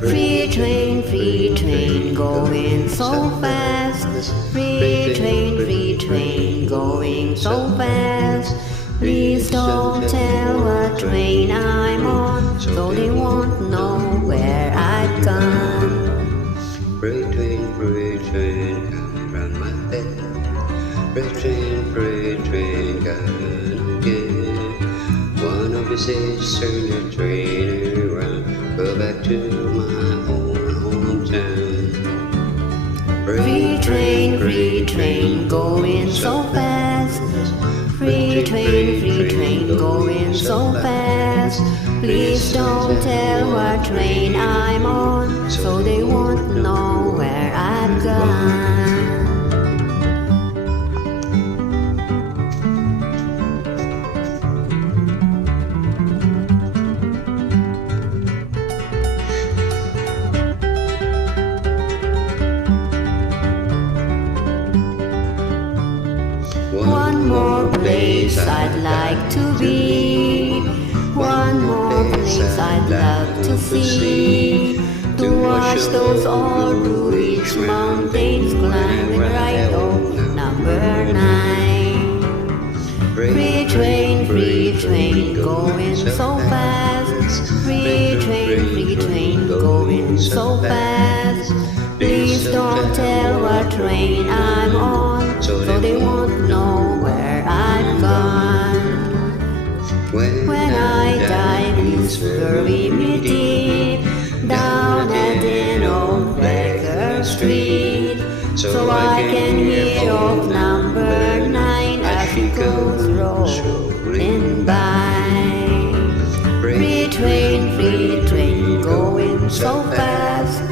Free train going so fast. Free train going so fast. Please don't tell what train I'm on, so they won't know where I've gone. Free train, come round my bed. Free train, gone again. One of these days, turn the train around, go back to my own hometown. Free train going so fast. Free train going so fast. Please don't tell what train I'm on, so they won't know where I've gone. One more place I'd like to be. One more place I'd love to see. To watch those old Blue mountains climbing right up number 9. Free train going so fast. Free train going so fast. Please don't tell what train I'm on, so they won't know where I've gone. When I die, please bury me deep down at the old Baker Street, so I can hear of number 9 as it goes rolling by. Free train going so fast.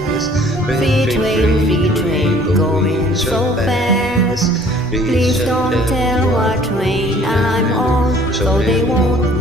Free train going so fast. Please don't tell what train I'm on, so they won't